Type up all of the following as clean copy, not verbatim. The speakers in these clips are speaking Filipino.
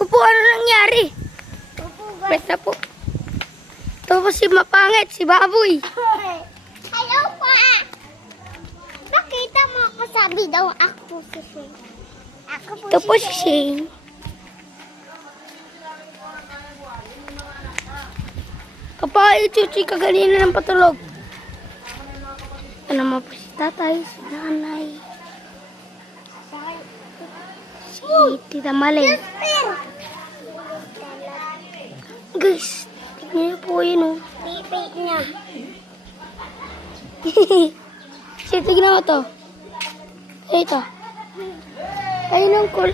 ko po, ano nangyari? Wait na po. Ito po si Mapangit, si Baboy. Hello pa! Nakita mo ako, sabi daw ako si Shane. Ito po si Shane. Kapag ichuchi ka kanina ng patulog. Ito naman po si tatay, si nanay. Si Tita Malay. Guys, tignan niyo po yun oh. Pipi niya. Sige, tignan mo to. Ito. Ayun ang cool.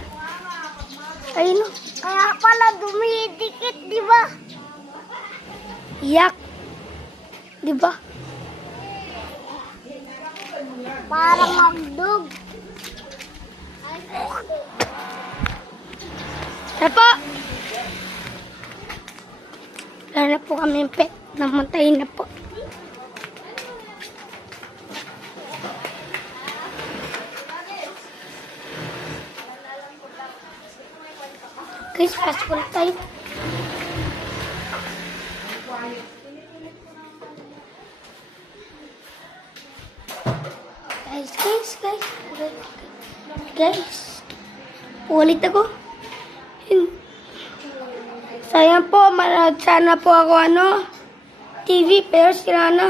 Ayun oh. Kaya pala dumidikit, di ba? Yak. Diba? Parang magdug. Tara po. Wala na po kami pet. Namatay na po. Guys, pasok ulit tayo. Guys. Ulit ako. Sayang po, manood sana po ako TV, pero sila na.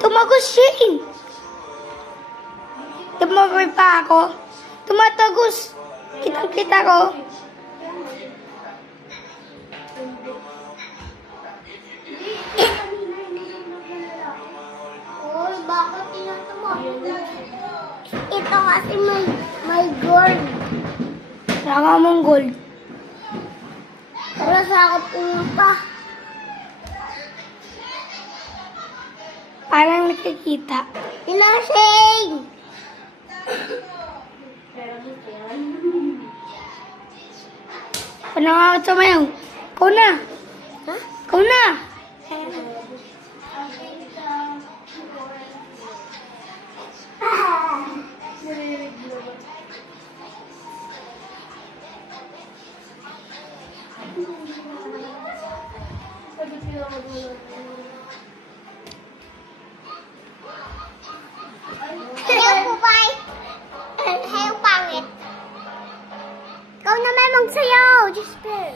Tumagos Shane. Tumagos pa ako. Tumatagos. Kitang-kita ko. Uy, bakit tinatamad? Ito kasi may gold. Wala mong gold. Pero sa ako pumunta. Parang nakikita. Hello, Shane! Paano nga ako tumayaw? Ikaw na. Ha? Ikaw na. Hello, Pupay! Hello, pangit! Ikaw naman magsayaw, Jasper!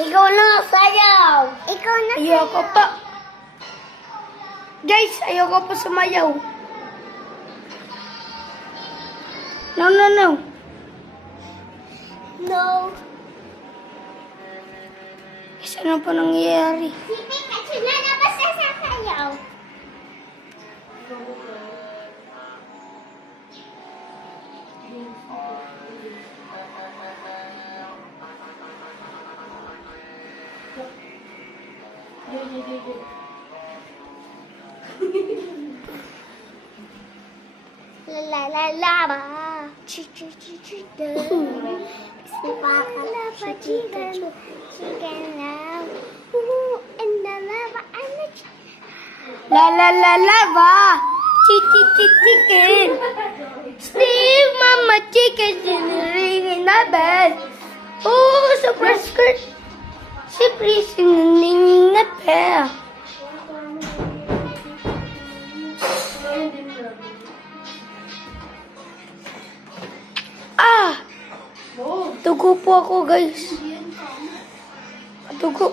Ikaw na sayaw. Ikaw na Ayoko pa. Guys, ayoko pa sumayaw. No. No. Isa na pa nangyayari. Si Pikachu na labas na sasayaw. La la la ba. Chicken. Chicken love. And the lava and the chicken. La ba. Chicken. Steve, Mama Chicken ringing the bell. Oh, super skirt. Simply singing the bell. Tugo po ako, guys. Tugo.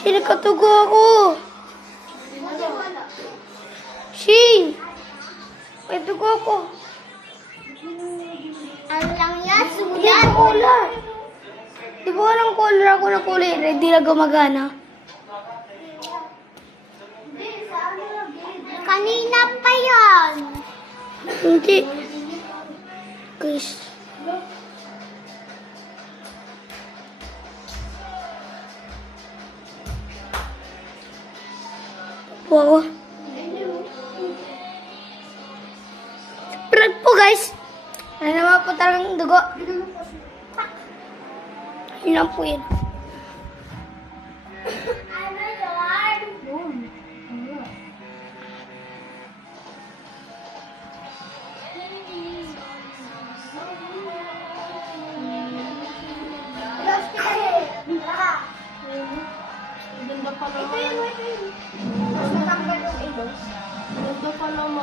Sino katugo ako? Shane! May tugo ako. Ano lang yan? Hindi Sulat. ako color. Di ba walang color ako na kulay red? Di na gumagana. Kanina pa yan. Hindi. Guys. Wow. Surprise po, guys. Ano naman po talagang dugo? Yun lang po yun. Ano yun?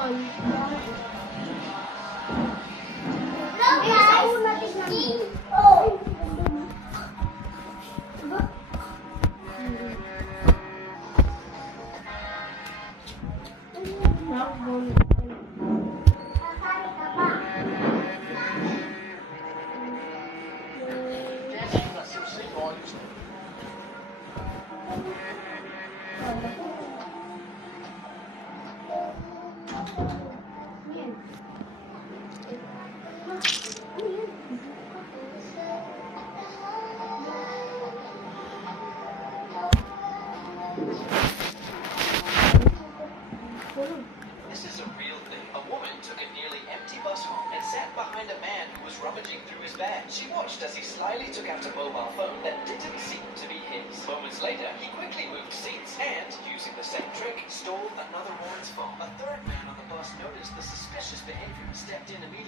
Hello guys! Oh! Sasali ka pa. This is a real thing. A woman took a nearly empty bus home and sat behind a man who was rummaging through his bag. She watched as he slyly took out a mobile phone that didn't seem to be his. Moments later, he quickly moved seats and, using the same trick, stole another woman's phone. A third man on the bus noticed the suspicious behavior and stepped in immediately.